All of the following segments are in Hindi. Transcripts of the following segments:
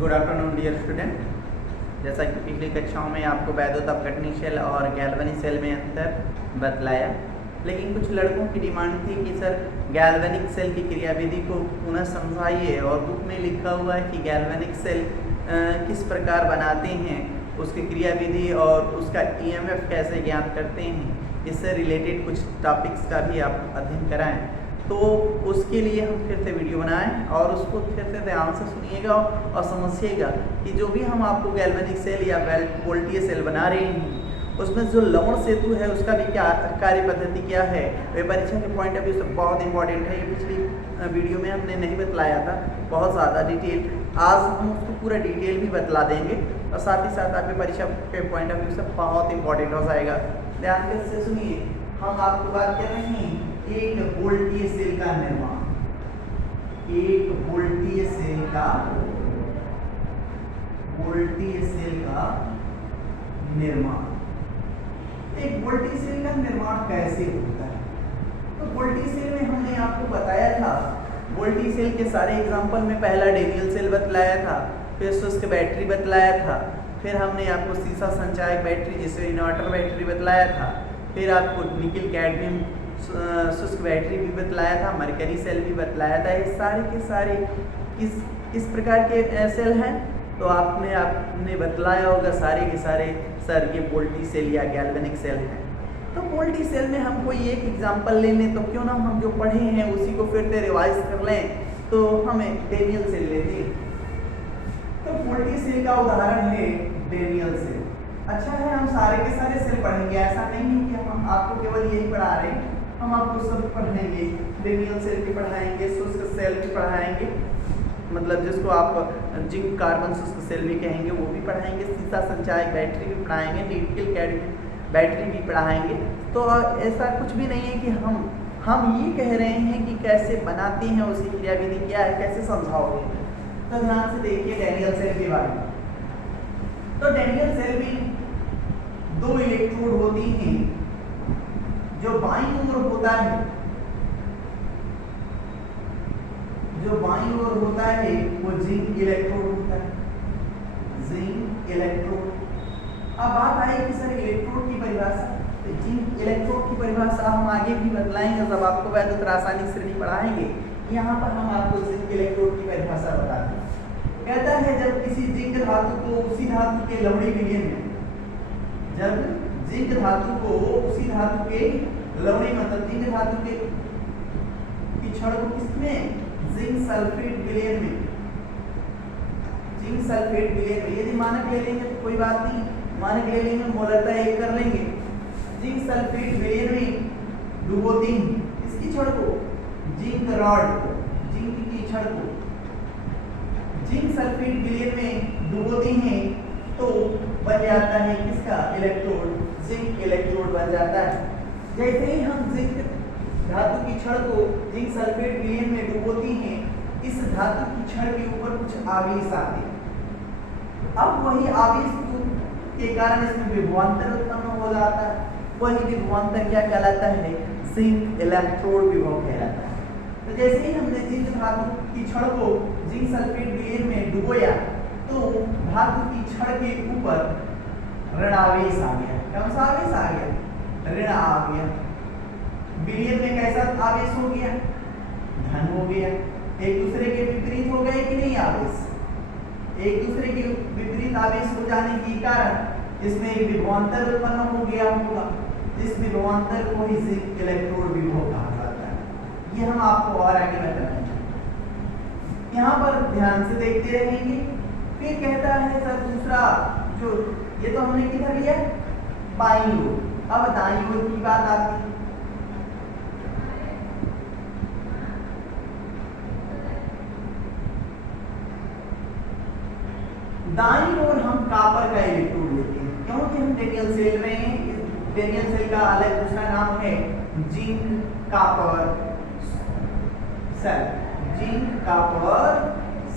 Good afternoon dear student. जैसा कि पिछली कक्षाओं में आपको वैद्युत अपघटनी सेल और गैल्वेनिक सेल में अंतर बतलाया, लेकिन कुछ लड़कों की डिमांड थी कि सर गैल्वेनिक सेल की क्रियाविधि को पुनः समझाइए, और बुक में लिखा हुआ है कि गैल्वेनिक सेल किस प्रकार बनाते हैं, उसकी क्रियाविधि और उसका ईएमएफ कैसे ज्ञात करते हैं, इससे रिलेटेड कुछ टॉपिक्स का भी आप अध्ययन कराएं। तो उसके लिए हम फिर से वीडियो बनाएं और उसको फिर से ध्यान से सुनिएगा और समझिएगा कि जो भी हम आपको गैल्वेनिक सेल या वोल्टीय सेल बना रहे हैं उसमें जो लवण सेतु है उसका भी क्या कार्य पद्धति क्या है, वे परीक्षा के पॉइंट ऑफ व्यू से बहुत इंपॉर्टेंट है। ये पिछली वीडियो में हमने नहीं बतलाया था बहुत ज़्यादा डिटेल, आज हम उसको पूरा डिटेल भी बतला देंगे और साथ ही साथ आपके परीक्षा के पॉइंट ऑफ व्यू से बहुत इंपॉर्टेंट हो जाएगा। ध्यान से सुनिए, हम आपको बात कर रहे हैं एक वोल्टीय सेल का निर्माण, एक वोल्टीय सेल का निर्माण। एक वोल्टीय सेल का निर्माण कैसे होता है? तो वोल्टीय सेल में हमने आपको बताया था, वोल्टीय सेल के सारे एग्जांपल में पहला डेनियल सेल बतलाया था, फिर शुष्क बैटरी बतलाया था, फिर हमने आपको सीसा संचायक बैटरी जिसे इन्वर्टर बैटरी बतलाया था, फिर आपको निकिल कैडमियम शुष्क बैटरी भी बतलाया था, मरकरी सेल भी बतलाया था। ये सारे के सारे किस प्रकार के सेल हैं? तो आपने बतलाया होगा सारे के सारे सर ये वोल्टी सेल या गैल्वेनिक सेल हैं। तो वोल्टी सेल में हम कोई एक एग्जांपल ले लें, तो क्यों ना हम जो पढ़े हैं उसी को फिर से रिवाइज कर लें। तो हमें डेनियल सेल लेते हैं। तो वोल्टी सेल का उदाहरण है डेनियल सेल। अच्छा है, हम सारे के सारे सेल पढ़ेंगे, ऐसा नहीं है कि हम आपको केवल यही पढ़ा रहे हैं, हम आपको सब पढ़ाएंगे। डेनियल सेल भी पढ़ाएंगे, शुष्क सेल भी पढ़ाएंगे, मतलब जिसको आप जिंक कार्बन शुष्क सेल भी कहेंगे वो भी पढ़ाएंगे, सीसा संचायक बैटरी भी पढ़ाएंगे, निकिल कैडमियम बैटरी भी पढ़ाएंगे। तो ऐसा कुछ भी नहीं है कि हम ये कह रहे हैं कि कैसे बनाते हैं, उसकी क्रियाविधि क्या है, कैसे समझाओगे। तो ध्यान से देखिए डेनियल सेल के बारे में। तो डेनियल सेल में दो इलेक्ट्रोड होती हैं, जो बाईं ओर होता है, वो जिंक इलेक्ट्रोड होता है, जिंक इलेक्ट्रोड। अब बात आई कि सर इलेक्ट्रोड की परिभाषा, तो जिंक इलेक्ट्रोड की परिभाषा हम आगे भी बतलाएंगे जब आपको वैद्युत रासायनिक श्रेणी पढ़ाएंगे। यहाँ पर हम आपको जिंक इलेक्ट्रोड की परिभाषा बताते हैं। कहता है जब किसी जिंक धातु को उसी धातु के लवणीय विलयन में, जब जिंक धातु को उसी धातु के लवणीय मतलब जिंक धातु के क्षण को किसमें, जिंक सल्फेट विलयन में, जिंक सल्फेट विलयन में। यदि मानक ले लेंगे तो कोई बात नहीं, मानक ले लेंगे मोलरता 1 कर लेंगे। जिंक सल्फेट विलयन में डुबोते हैं इसकी क्षण को, जिंक रॉड को, जिंक की क्षण को जिंक सल्फेट विलयन में डुबोते हैं तो बन जाता है किसका इलेक्ट्रोड, जिंक इलेक्ट्रोड बन जाता है। जैसे ही हम जिंक धातु की छड़ को जिंक सल्फेट विलयन में डुबोती हैं, इस धातु की छड़ के ऊपर कुछ आवेश आते हैं। अब वही आवेश के कारण इसमें विभवांतर उत्पन्न हो जाता है। वही विभवांतर क्या कहलाता है, जिंक इलेक्ट्रोड विभव कहलाता है। तो जैसे ही हमने जिंक धातु की छड़ को जिंक सल्फेट विलयन में डुबोया तो धातु की छड़ के ऊपर ऋण आवेश आ गया। कौन सा आवेश आ गया, ऋण आ गया। विलयन में कैसा आवेश हो गया, धन हो गया। एक दूसरे के विपरीत हो गए कि नहीं आवेश, एक दूसरे के विपरीत आवेश हो जाने के कारण इसमें एक विभवांतर उत्पन्न हो गया होगा। इस विभवांतर को ही जिंक इलेक्ट्रोड विभव कहा जाता है। ये हम आपको और आगे बताएंगे। यहाँ पर ध्यान से देखते रहेंगे। फिर कहता है सर दूसरा, जो ये तो हमने किधर लिया, बाईं ओर। अब दाईं ओर की बात आती है। दाईं ओर हम कॉपर का इलेक्ट्रोड लेते हैं, क्योंकि हम डेनियल सेल में हैं। डेनियल सेल का अलग दूसरा नाम है zinc copper cell, zinc copper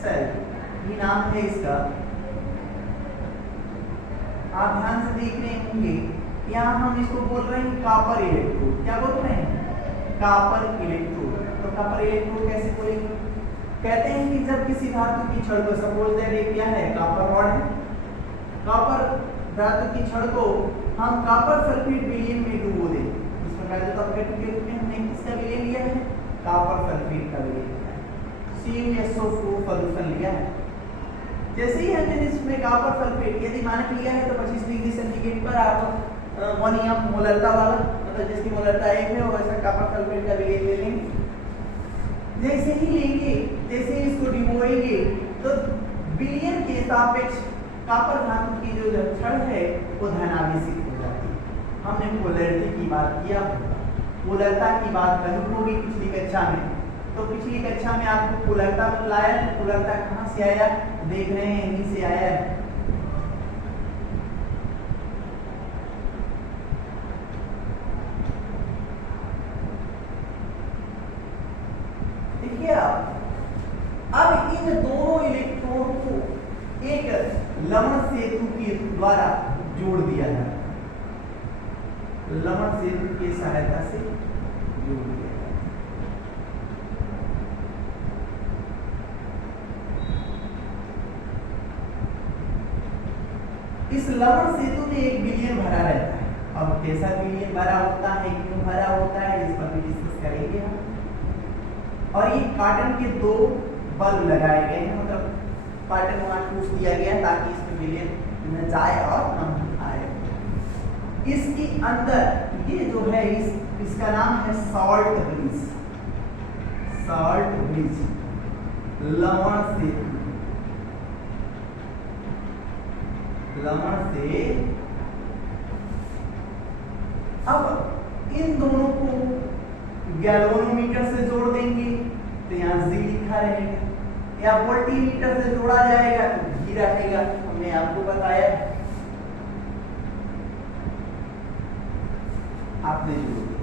cell, ये नाम है इसका। आप ध्यान से देख रहे होंगे, यहाँ हम इसको बोल रहे हैं कॉपर इलेक्ट्रोड। क्या बोल रहे हैं, कॉपर इलेक्ट्रोड। तो कॉपर इलेक्ट्रोड कैसे बोलेंगे, कहते हैं कि जब किसी धातु की छड़ को, सपोज दैट ये क्या है, कॉपर रॉड है, कॉपर धातु की छड़ को हम कॉपर सल्फेट विलयन में डुबो दें, इसमें मैग्नेटोफेट के रूप में हमने किसका विलयन लिया है, कॉपर सल्फेट का विलयन लिया है, CuSO4 सॉल्यूशन लिया है। जैसे ही हमने इसमें कॉपर सल्फेट यदि मानक लिया है तो 25 डिग्री सेंटीग्रेड पर आप 1 एम मोलरता वाला, मतलब जिसकी मोलरता 1 है, वैसा कॉपर सल्फेट का विलयन ले लेंगे। जैसे ही लेंगे, जैसे ही इसको डिबोएंगे तो विलयन के सापेक्ष कॉपर धातु की जो छड़ है वो धनावेशित हो जाती है। हमने पोलैरिटी की बात किया, पोलरता की बात कही होगी पिछली कक्षा में, तो पिछली कक्षा में आपको पोलरता बताया, तो पोलरता कहाँ से आया, देख रहे हैं यहीं से आया है। देखिए अब इन दोनों इलेक्ट्रोड को एक लवण सेतु के द्वारा जोड़ दिया जाता है, लवण सेतु की सहायता से जोड़ दिया जाता है। इस लवण सेतु में एक विलयन भरा रहता है। अब कैसा विलयन भरा होता है, क्यों भरा होता है, इस पर भी डिस्कस करेंगे हम। और ये कॉटन के 2 बल्ब लगाए गए हैं, मतलब कॉटन वहां ठूस दिया गया ताकि इसमें विलयन न जाए और न आए। इसके अंदर ये जो है इसका नाम है सॉल्ट ब्रिज, सॉल्ट ब्रिज, लवण सेतु, लवण से। अब इन दोनों को गैल्वेनोमीटर से जोड़ देंगे तो यहाँ G लिखा रहेगा, या वोल्टीमीटर से जोड़ा जाएगा तो G रहेगा, हमने आपको बताया, आपने जोड़ दिया।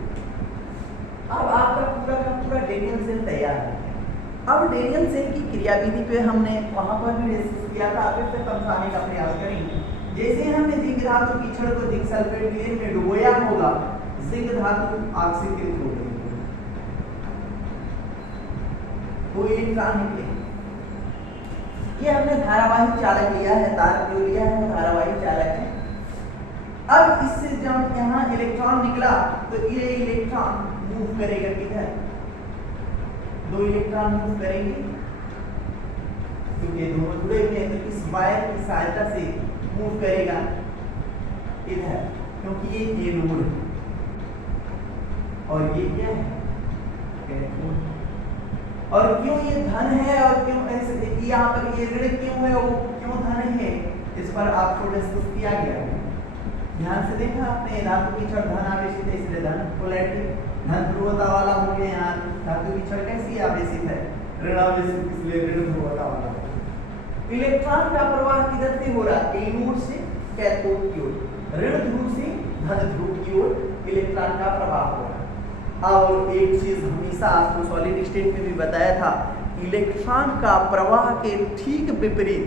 अब आपका पूरा का पूरा डेनियल सेल तैयार है। अब डेनियल सेल की क्रियाविधि पे हमने वहां पर भी डिस्कस किया था, आप फिर से समझाने का प्रयास करेंगे। जैसे हमने जिंक धातु की छड़ को जिंक सल्फेट विलयन में डुबोया होगा, जिंक धातु ऑक्सीकृत हो गई, वो इलेक्ट्रॉन निकले। ये हमने धारावाही चालक लिया है, तार जो लिया है वो धारावाही चालक है। अब इससे जब यहाँ इलेक्ट्रॉन निकला तो ये इलेक्ट्रॉन मूव करेगा किधर, 2 इलेक्ट्रॉन मूव करेंगे क्योंकि दोनों जुड़े हुए हैं, तो इस वायर की सहायता से मूव करेगा इधर, क्योंकि ये नोड है और ये क्या है, कैथोड। और क्यों ये धन है और क्यों ऐसे, यहाँ पर ये ऋण क्यों है, वो क्यों धन है, इस पर आपको डिस्कस किया गया है। ध्यान से देखा आपने, धातु की छड़ धन आवेशित है इसलिए धन पोलैरिटी, धन ध्रुवता वाला हो गया। यहाँ धातु की छड़ कैसी आवेशित है, ऋण आवेशित, इसलिए ऋण ध्रुवता वाला। इलेक्ट्रॉन का प्रवाह किधर से हो रहा है, एनोड से कैथोड की ओर, ऋण ध्रुव से धन ध्रुव की ओर इलेक्ट्रॉन का प्रवाह हो रहा है। और एक चीज हमेशा आपको सॉलिड स्टेट में भी बताया था, इलेक्ट्रॉन का प्रवाह के ठीक विपरीत,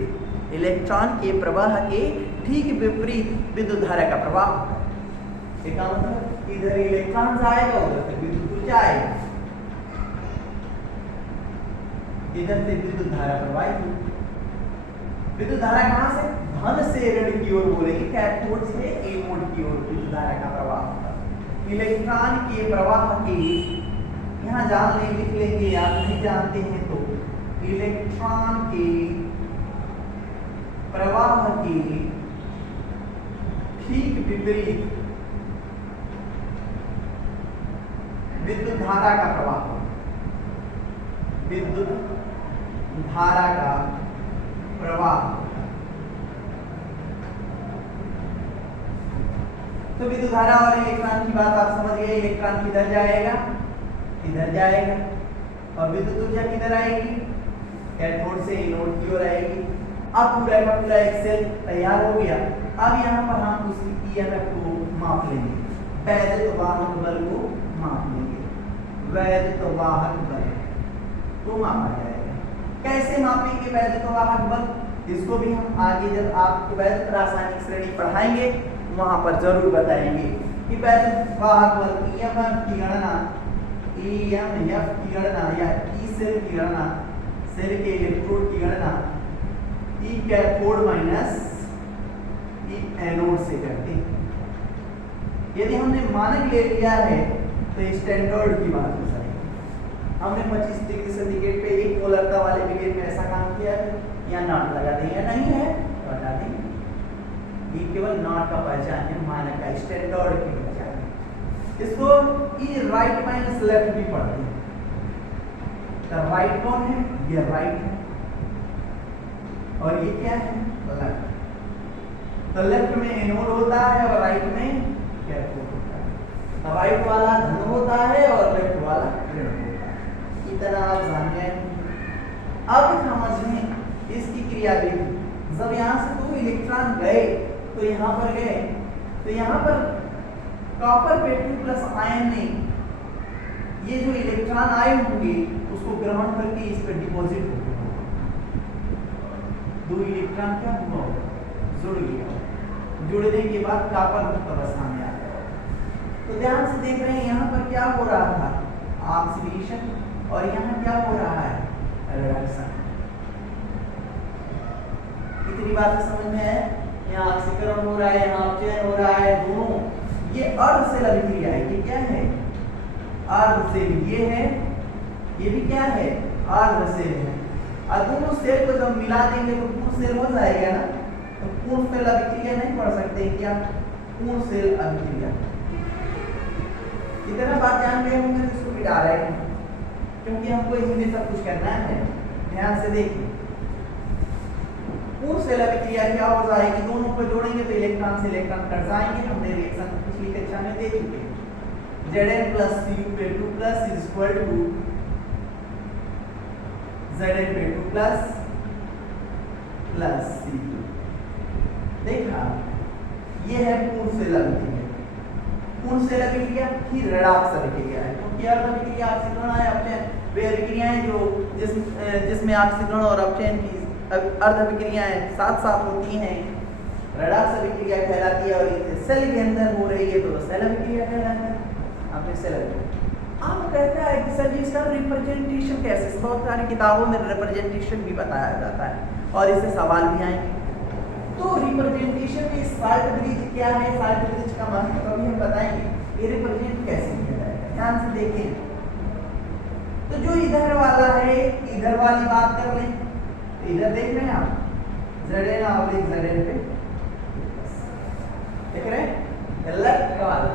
इलेक्ट्रॉन के प्रवाह के ठीक विपरीत विद्युत धारा का प्रवाह होता है। इसका मतलब इधर इलेक्ट्रॉन जाएगा, उधर से विद्युत जाएगा, इधर से विद्युत धारा प्रवाहित होगी। विद्युत धारा कहां से, धन से ऋण की ओर बोलेंगे, कैथोड से एनोड की ओर विद्युत धारा का प्रवाह होता है। इलेक्ट्रॉन के प्रवाह के, यहाँ जान ले, लिख लेंगे, आप नहीं जानते हैं तो, इलेक्ट्रॉन के प्रवाह के ठीक विपरीत विद्युत धारा का प्रवाह, विद्युत धारा का प्रवाह। तो विद्युत धारा और इलेक्ट्रॉन की बात आप समझ गए। इलेक्ट्रॉन किधर जाएगा, इधर जाएगा, और विद्युत ऊर्जा किधर आएगी, कैथोड से एनोड की ओर आएगी। अब पूरा का पूरा एक सेल तैयार हो गया। अब यहाँ पर हम उसकी ईएमएफ को माप लेंगे, वैद्युत वाहक बल को माप लेंगे, वैद्युत वाहक बल को मापा जाएगा। कैसे मापेंगे वैद्युत वाहक बल, इसको भी हम आगे जब आपको वैद्युत रासायनिक श्रेणी पढ़ाएंगे वहां पर जरूर बताएंगे कि वैद्युत वाहक बल ईएमएफ की गणना, ईएमएफ की गणना या ई सेल की गणना सेल के इलेक्ट्रोड की गणना ई कैथोड माइनस ई एनोड से करते हैं। यदि हमने मानक ले लिया है तो स्टैंडर्ड की बात हो जाएगी। हमने 25 डिग्री सेंटीग्रेड पे एक पोलरता वाले ब्रिगेड में ऐसा काम किया है, यहाँ नॉट लगा देंगे, नहीं है तो हटा देंगे। ये केवल नॉट का पहचान है, मानक का स्टैंडर्ड की पहचान है। इसको ई राइट माइनस लेफ्ट भी पढ़ते हैं। तो राइट कौन है? ये राइट है और ये क्या है? लेफ्ट। तो लेफ्ट में एनोड होता है और राइट में कैथोड होता है। तो राइट वाला धन होता है और लेफ्ट वाला ऋण होता है। इतना आप जान गए। अब समझें इसकी क्रियाविधि। जब यहाँ से 2 इलेक्ट्रॉन गए तो यहाँ पर गए, तो यहाँ पर कॉपर पे 2 प्लस आयन ने ये जो इलेक्ट्रॉन आए होंगे उसको ग्रहण करके इस पर डिपॉजिट हो गया। 2 इलेक्ट्रॉन क्या हुआ? जुड़ गया। जुड़ने के बाद कॉपर मुक्त अवस्था में आ गया। तो ध्यान से देख रहे हैं यहाँ पर क्या हो रहा था? ऑक्सीडेशन। और यहाँ क्या हो रहा है? रिडक्शन। कितनी बात समझ में है? यहाँ ऑक्सीकरण हो रहा है, यहाँ अपचयन हो रहा है, दोनों। ये अर्ध सेल अभिक्रिया है। ये क्या है? अर्ध सेल। ये है, ये भी क्या है? अर्ध सेल है। और दोनों सेल को जब मिला देंगे तो पूर्ण सेल हो जाएगा ना। तो पूर्ण सेल अभिक्रिया नहीं पढ़ सकते क्या? पूर्ण सेल अभिक्रिया। इतना बात जान गए होंगे तो इसको मिटा रहे हैं क्योंकि हमको इसमें सब कुछ करना है। ध्यान से देखिए, पूर्ण सेल अभिक्रिया क्या हो जाएगी? दोनों को जोड़ेंगे तो इलेक्ट्रॉन से इलेक्ट्रॉन कट जाएंगे। हमने रिएक्शन पिछली कक्षा में देख चुके हैं। Zn plus Cu2 plus is equal to Zn2 plus Cu। देखा, ये है पूर्ण सेल अभिक्रिया। पूर्ण सेल अभिक्रिया फिर ऋणात्मक अभिक्रिया है। क्योंकि अर्ध अभिक्रिया ऑक्सीकरण है, अपचयन, वे अभिक्रियाएं जो जिसमें ऑक्सीकरण और अपचयन की अर्ध अभिक्रियाएं साथ साथ होती हैं, ऋणात्मक अभिक्रिया कहलाती है। और ये सेल के अंदर हो रही है तो सेल अभिक्रिया कहलाता है। आपने सेल अभिक्रिया आप कहता है कि सर जी इसका रिप्रेजेंटेशन कैसे? बहुत सारी किताबों में रिप्रेजेंटेशन भी बताया जाता है और इससे सवाल भी आएंगे। तो रिप्रेजेंटेशन में साल्ट ब्रिज क्या है? साल्ट ब्रिज का महत्व अभी हम बताएंगे। ये रिप्रेजेंट कैसे किया जाएगा? ध्यान से देखें। तो जो इधर वाला है, इधर वाली बात कर लें तो इधर देख रहे हैं आप Zn और Zn पे देख रहे हैं, लेफ्ट वाला।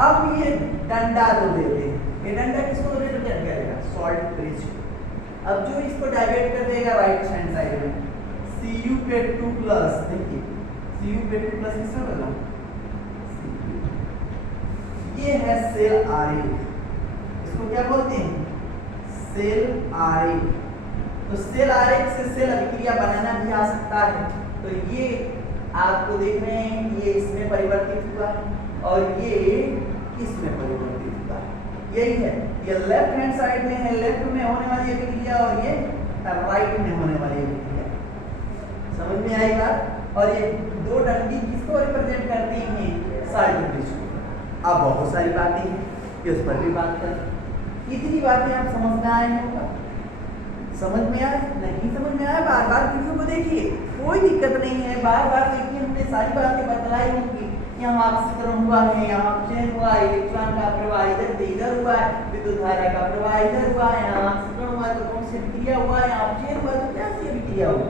अब ये डंडा जो देते हैं, ये डंडा किसको रिप्रेजेंट करेगा? Salt bridge. अब जो इसको डाइवर्ट कर देगा राइट हैंड साइड में, Cu2 प्लस, देखिए Cu2 प्लस किसमें बदला? ये है सेल आरेख। इसको क्या बोलते हैं? सेल आरेख। तो सेल आरेख से सेल अभिक्रिया बनाना भी आ सकता है। तो ये आपको देख रहे हैं, ये इसमें परिवर्तित हुआ और ये इसमें परिवर्तित हुआ। यही है, ये लेफ्ट हैंड साइड में है, लेफ्ट में होने वाली अभिक्रिया और ये राइट में होने वाली अभिक्रिया। समझ में आई बात? और ये 2 डंडी किसको रिप्रेजेंट करती हैं? साल्ट ब्रिज को। अब बहुत सारी बातें हैं कि उस पर भी बात करें। इतनी बातें आप समझ में आए होगा? समझ में आए? नहीं समझ में आए? बार बार वीडियो को देखिए, कोई दिक्कत नहीं है। बार बार देखिए, हमने सारी बातें बतलाई होंगी। यहाँ ऑक्सीकरण हुआ है, यहाँ अपचयन हुआ है, इलेक्ट्रॉन का प्रवाह इधर से इधर हुआ है, विद्युत धारा का प्रवाह इधर हुआ है, यहाँ ऑक्सीकरण हुआ तो कौन सी अभिक्रिया हुआ है, यहाँ अपचयन हुआ तो क्या सी अभिक्रिया हुई,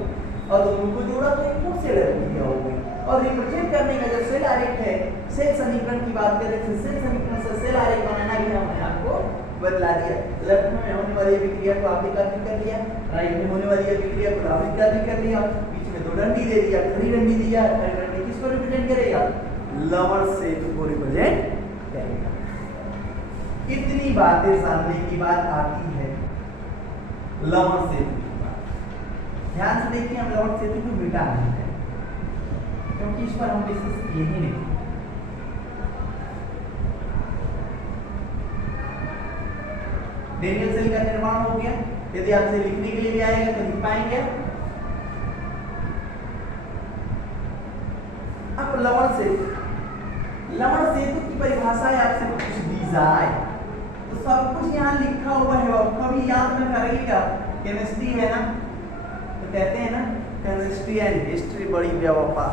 और दोनों को जोड़ा तो एक पूर्ण सेल अभिक्रिया हो गई। और रिप्रेजेंट करने का जो सेल आरेख है, सेल समीकरण की बात करें तो सेल समीकरण से सेल आरेख बनाना भी हमने आपको बतला दिया। लेफ्ट में होने वाली अभिक्रिया को आपने कॉपी कर लिया, राइट में होने वाली अभिक्रिया को आपने कॉपी कर लिया, बीच में 2 डंडी दे दिया, खड़ी डंडी दिया। खड़ी डंडी किसको रिप्रेजेंट करेगा? लवण सेतु को रिप्रेजेंट करेगा। कितनी बातें जानने की बात आती है लवण सेतु की बात। ध्यान से देखिए, हम लवण सेतु को मिटा नहीं है क्योंकि इस पर हम डिस्कस किए ही नहीं। डेनियल सेल का निर्माण हो गया। यदि आपसे लिखने के लिए भी आएगा तो लिख पाएंगे। अब लवण सेतु की परिभाषा आपसे कुछ दी जाए तो सब कुछ यहाँ लिखा हुआ है, अब कभी याद न करिएगा केमिस्ट्री है ना, तो कहते हैं ना केमिस्ट्री एंड हिस्ट्री बड़ी बेवफा,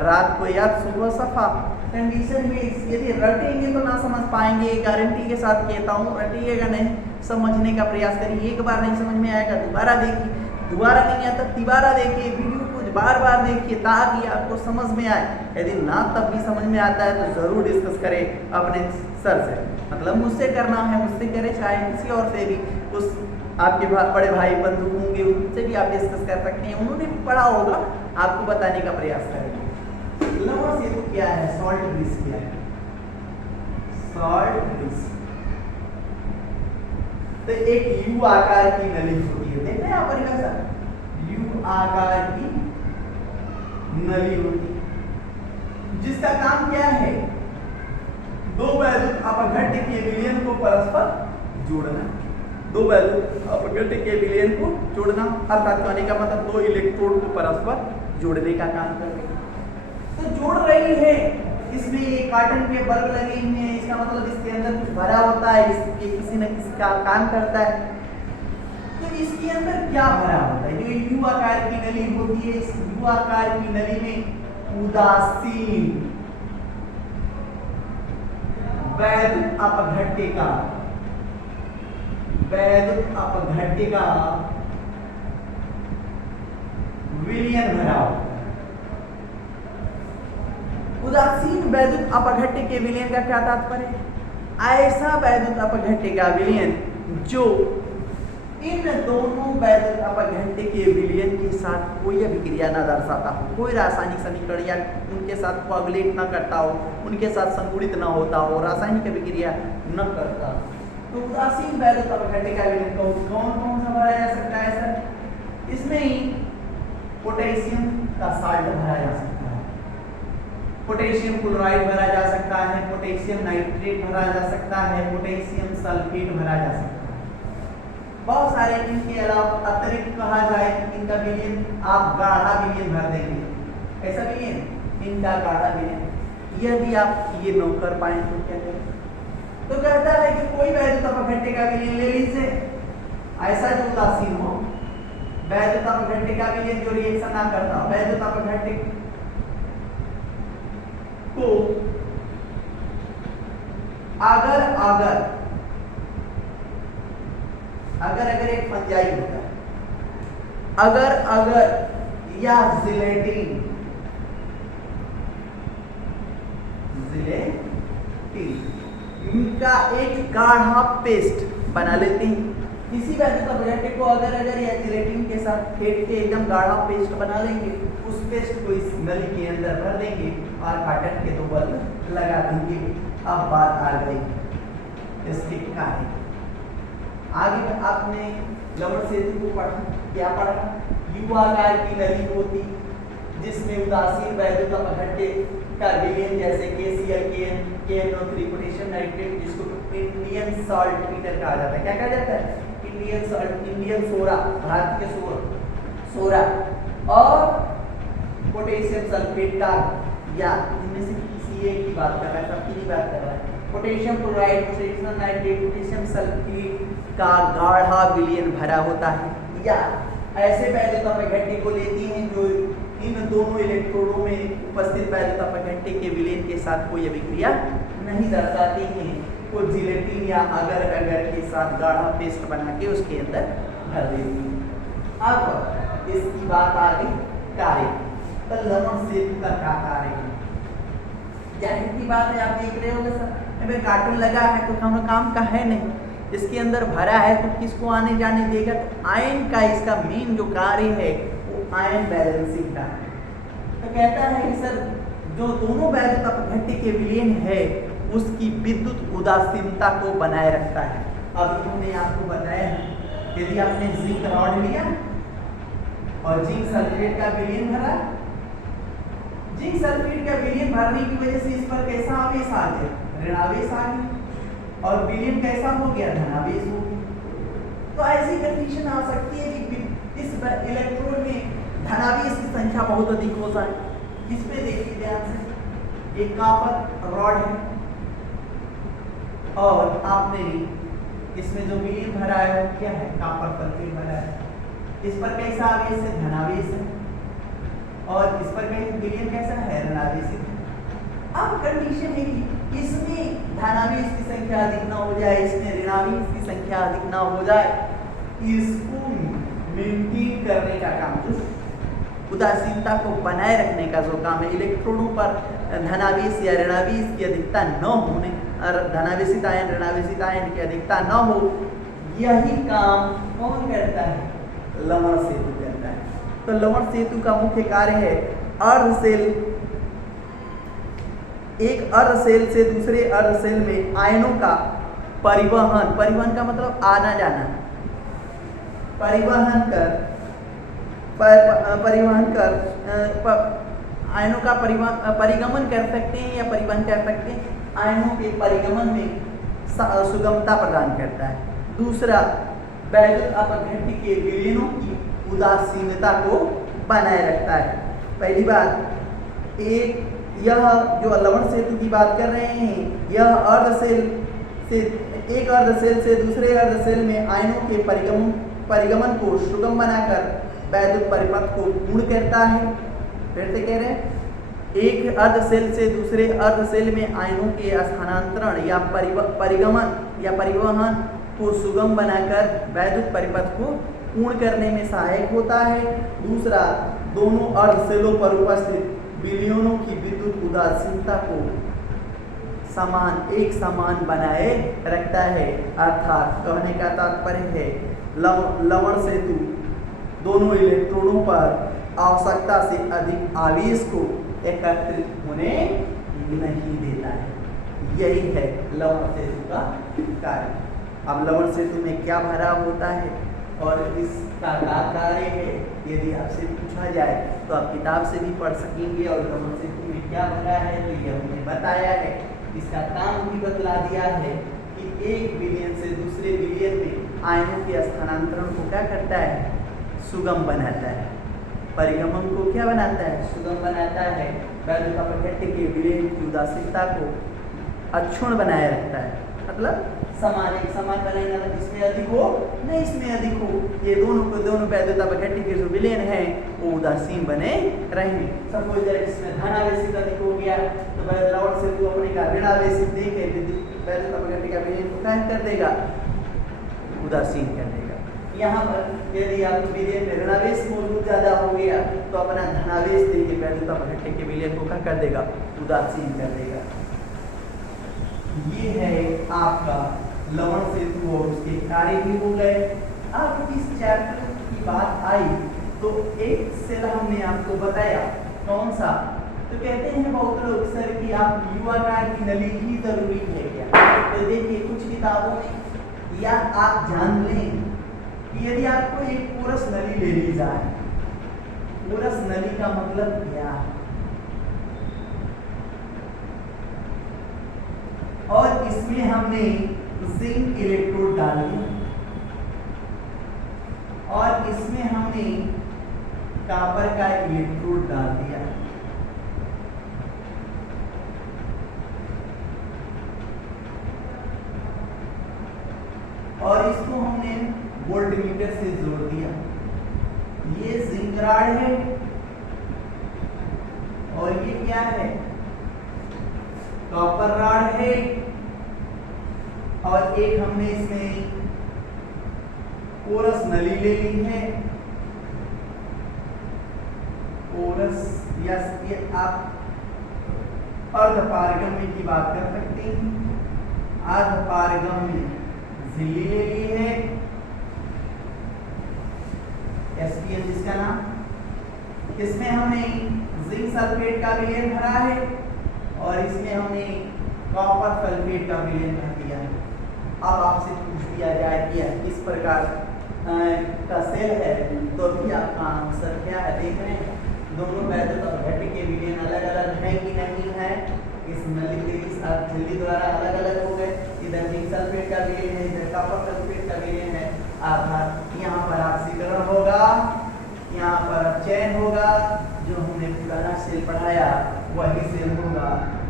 रात को याद सुबह सफा। कंडीशन में यदि रटेंगे तो ना समझ पाएंगे, गारंटी के साथ कहता हूँ। रटिएगा नहीं, समझने का प्रयास करिए। एक बार नहीं समझ में आएगा दोबारा देखिए, दोबारा नहीं आता तिबारा देखिए, वीडियो को बार बार देखिए ताकि आपको समझ में आए। यदि ना तब भी समझ में आता है तो ज़रूर डिस्कस करें अपने सर से, मतलब मुझसे करना है मुझसे करें, चाहे किसी और से भी, उस आपके बड़े भाई बंधु होंगे उनसे भी आप डिस्कस कर सकते हैं, उन्होंने भी पढ़ा होगा, आपको बताने का प्रयास करेंगे। लवण सेतु क्या है, सॉल्ट ब्रिज क्या है, सॉल्ट ब्रिज। तो एक यू आकार की नली होती है, देखते हैं आप परिभाषा, यू आकार की नली होती है जिसका काम क्या है, दो वैद्युत अपघट्य के विलयन को परस्पर जोड़ना, दो वैद्युत अपघट्य के विलयन को जोड़ना, अर्थात कहने का मतलब दो इलेक्ट्रोड को परस्पर जोड़ने का काम करते हैं। तो जोड़ रही है, इसमें ये कार्टन के बल्ब लगे हुए हैं, इसका मतलब इसके अंदर कुछ भरा होता है, इसके किसी न किसी का काम करता है। तो इसके अंदर क्या भरा होता है, जो यू आकार की नली होती है, इस यू आकार की नली में उदासीन वैद्युत अपघट्य का विलयन भरा होता है। उदासीन वैद्युत अपघट्य के विलयन का क्या तात्पर्य, ऐसा वैद्युत अपघट्य का विलयन जो इन दोनों वैद्युत अपघट्य के विलयन के साथ कोई अभिक्रिया न दर्शाता हो, कोई रासायनिक समीकरण या उनके साथ कोअगुलेट न करता हो, उनके साथ संगुणित न होता हो, रासायनिक अभिक्रिया न करता। तो उदासीन वैद्युत अपघट्य का विलयन कौन कौन सा भरा जा सकता है सर, इसमें ही पोटेशियम का साल्ट भरा जा सकता है, पोटेशियम क्लोराइड भरा जा सकता है, पोटेशियम नाइट्रेट भरा जा सकता है, पोटेशियम सल्फेट भरा जा सकता है। बहुत सारे इनके अलावा अतिरिक्त कहा जाए इनका विलयन आप गाढ़ा विलयन भर देंगे, ऐसा विलयन इनका गाढ़ा विलयन, यदि आप ये न कर पाए तो क्या करें। तो कहता है कि कोई वैद्युत अपघट्य का विलयन ले लीजिए, ऐसा जो उदासीन हो, वैद्युत अपघट्य का विलयन जो रिएक्शन ना करता हो, वैद्युत अपघट्य को अगर एक फंजाई होता है, अगर या जिलेटिन का एक गाढ़ा पेस्ट बना लेते हैं, किसी वैद्युत अपघट्य को अगर या जिलेटिन के साथ फेंट के एकदम गाढ़ा पेस्ट बना लेंगे, उस पेस्ट को इस नली के अंदर भर देंगे और काटन के दो बल्ब लगा देंगे। अब बात आ गई इसके कार्य। आगे आपने लवण सेतु को क्या पढ़ा, यू आकार की नली होती जिसमें उदासीन वैद्युत अपघट्य का विलयन जैसे KCl, KNO3, पोटेशियम नाइट्रेट, जिसको इंडियन सॉल्ट मीटर कहा जाता है। क्या कहा जाता है, इंडियन सॉल्ट, इंडियन सोरा, भारतीय सोरा, और पोटेशियम सल्फेट का, या इनमें से किसी एक की बात कर रहा है, सबकी नहीं बात कर रहा है, potassium chloride, potassium nitrate, potassium sulphate का गाढ़ा विलयन भरा होता है। या ऐसे वैद्युत अपघट्य को लेती हैं जो इन दोनों इलेक्ट्रोडों में उपस्थित वैद्युत अपघट्य के विलयन के साथ कोई अभिक्रिया नहीं दर्शाती हैं, को जिलेटिन या अगर के साथ गाढ़ा पेस्ट बना के उसके अंदर भर देती हैं। अब इसकी बात आ गई कार्य, तो लवण सेतु का क्या कार्य है, जाहिर की बात है, आप देख रहे होंगे सर, अगर कार्टन लगा है तो काम का है नहीं, इसके अंदर भरा है तो किसको आने जाने देगा, तो आयन का इसका मेन जो कार्य है वो आयन बैलेंसिंग का है। तो कहता है कि सर जो दोनों वैद्युत अपघट्य के विलयन है उसकी विद्युत उदासीनता को बनाए रखता है। अभी हमने आपको बताया है, यदि आपने जिंक रॉड लिया और जिंक सल्फेट का विलयन भरा, जिंक सल्फेट का विलयन भरने की वजह से इस पर कैसा आवेश आ गया, ऋणावेश आ गया, और विलयन कैसा हो गया, धनावेश हो गया। तो ऐसी कंडीशन आ सकती है कि इस इलेक्ट्रोड में धनावेश की संख्या बहुत अधिक हो जाए। इसमें देखिए ध्यान से, एक कॉपर रॉड है और आपने इसमें जो विलीन भरा है वो क्या है, कॉपर सल्फेट भरा है। इस पर कैसा आवेश है, धनावेश है, और इस पर विलीन कैसा है, ऋणावेशित है। अब कंडीशन है कि इसमें धनावेश की संख्या अधिक ना हो जाए, इसमें ऋणावेश की संख्या अधिक ना हो जाए, इसको मेंटेन करने का काम, जो उदासीनता को बनाए रखने का जो काम है, इलेक्ट्रोनों पर धनावेश या ऋणावेश की अधिकता न होने, धनावेशित आयन ऋणावेशित आयन की अधिकता न हो, यही काम कौन करता है, लवण सेतु करता है। तो लवण सेतु का मुख्य कार्य है अर्ध सेल, एक अर्ध सेल से दूसरे अर्ध सेल में आयनों का परिवहन, परिवहन का मतलब आना जाना, परिवहन कर आयनों का परिगमन कर सकते हैं या परिवहन कर सकते हैं, आयनों के परिगमन में सुगमता प्रदान करता है। दूसरा, वैद्युत अपघट्य के विलीनों की उदासीनता को बनाए रखता है। पहली बात, यह जो लवण सेतु की बात कर रहे हैं, यह अर्ध सेल से, एक अर्ध सेल से दूसरे अर्ध सेल में आयनों के परिगमन को सुगम बनाकर वैद्युत परिपथ को पूर्ण करता है। फिर से कह रहे हैं, एक अर्ध सेल से दूसरे अर्ध सेल में आयनों के स्थानांतरण या परिगमन या परिवहन को सुगम बनाकर वैद्युत परिपथ को पूर्ण करने में सहायक होता है। दूसरा, दोनों अर्ध सेलों पर उपस्थित विलयनों की विद्युत उदासीनता को एक समान बनाए रखता है। अर्थात कहने का तात्पर्य है, लवण सेतु दोनों इलेक्ट्रोनों पर आवश्यकता से अधिक आवेश को एकत्रित होने नहीं देता है। यही है लवण सेतु का कार्य। अब लवण सेतु में क्या भरा होता है और इसका क्या कार्य है, यदि आपसे पूछा जाए तो आप किताब से भी पढ़ सकेंगे। और लवण सेतु में क्या भरा है तो ये हमने बताया है। इसका काम भी बतला दिया है कि एक विलयन से दूसरे विलयन में आयनों के स्थानांतरण को क्या करता है, सुगम बनाता है। परिगमन को क्या बनाता है, सुगम बनाता है। वैद्युत अपघट्य के विलयन की उदासीनता को अक्षुण्ण बनाए रखता है, मतलब समान, एक समान बनाएगा, इसमें अधिक हो नहीं इसमें अधिक हो, ये दोनों वैद्युत अपघट्य के जो विलयन है वो उदासीन बने रहें। सपोज दैट इसमें धनावेशित अधिक हो गया तो लवण सेतु अपने का ऋणावेशित देके वैद्युत अपघट्य का विलयन को क्या कर देगा, उदासीन कर देगा। यहाँ पर यदि आप विलयन में ऋणावेश मौजूद ज्यादा हो गया तो अपना धनावेश देके वैद्युत अपघट्य के विलयन को क्या कर देगा, उदासीन कर देगा। ये है आपका लवण सेतु और उसके कार्य भी हो गए। अब इस चैप्टर की बात आई तो एक सेल हमने आपको बताया, कौन सा, तो कहते हैं बहुत लोग सर कि आप युवाकार की नली ही जरूरी है क्या। तो देखिए कुछ किताबों में या आप जान लें कि यदि आपको एक कोरस नली ले ली जाए, कोरस नली का मतलब क्या है, और इसमें हमने जिंक इलेक्ट्रोड डाल दिया और इसमें हमने कॉपर का इलेक्ट्रोड डाल दिया, और इसको हमने वोल्टमीटर से जोड़ दिया। ये जिंक रॉड है और ये क्या है, कॉपर रॉड है, और एक हमने इसमें कोरस नली ले ली है। कोरस या ये आप अर्धपारगम्य की बात कर सकते हैं, अर्धपारगम्य झिल्ली ले ली है, SPL जिसका नाम। इसमें हमने जिंक सल्फेट का विलयन भरा है और इसमें हमने कॉपर सल्फेट का विलयन भर दिया है। अब आपसे पूछ दिया जाए कि किस प्रकार का सेल है, तो भी आपका आंसर क्या है, देख रहे हैं दोनों वैद्युत अपघट्य के विलयन अलग अलग है कि नहीं है। इस नली के इस झिल्ली द्वारा अलग अलग हो गए, इधर जिंक सल्फेट का विलयन है, इधर कॉपर सल्फेट का विलयन है। अर्थात यहाँ पर ऑक्सीकरण होगा, यहाँ पर चयन होगा, जो हमने पुराना सेल पढ़ाया वही सेल होगा,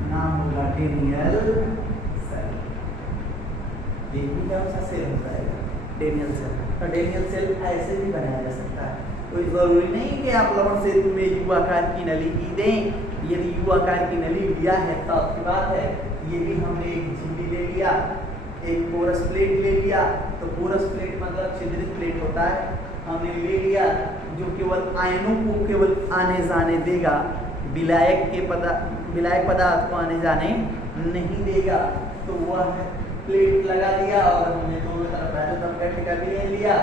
नाम होगा डेनियल सेल। ये भी क्या होता सेल हो जाएगा, डेनियल सेल। तो डेनियल सेल ऐसे भी बनाया जा सकता है। कोई ज़रूरी नहीं कि आप लवण सेतु में यू आकार की नली ही दें। यदि यू आकार की नली लिया है तो आपकी बात है, ये भी हमने एक झिल्ली ले लिया, एक पोरस प्लेट ले लिया। तो पोरस प्लेट मतलब छिद्रित प्लेट होता है, हमने ले लिया जो केवल आयनों को केवल आने जाने देगा, विलायक पदार्थ को आने जाने नहीं देगा। तो वह प्लेट लगा दिया और हमने दोनों तरफ हाइड्रोजन का ले लिया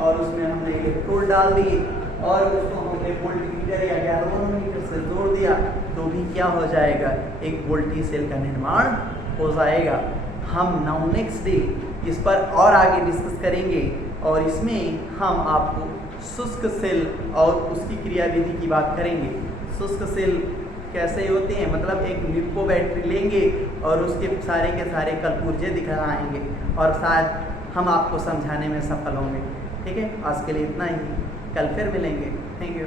और उसमें हमने इलेक्ट्रोड डाल दिए और उसको हमने वोल्टमीटर या गैल्वेनोमीटर से जोड़ दिया, तो भी क्या हो जाएगा, एक वोल्टी सेल का निर्माण हो जाएगा। हम नाउ नेक्स्ट डे इस पर और आगे डिस्कस करेंगे और इसमें हम आपको शुष्क सेल और उसकी क्रियाविधि की बात करेंगे। शुष्क सेल कैसे होते हैं, मतलब एक लिपो बैटरी लेंगे और उसके सारे के सारे कलपुर्जे दिखाएंगे और शायद हम आपको समझाने में सफल होंगे। ठीक है, आज के लिए इतना ही, कल फिर मिलेंगे। Thank you.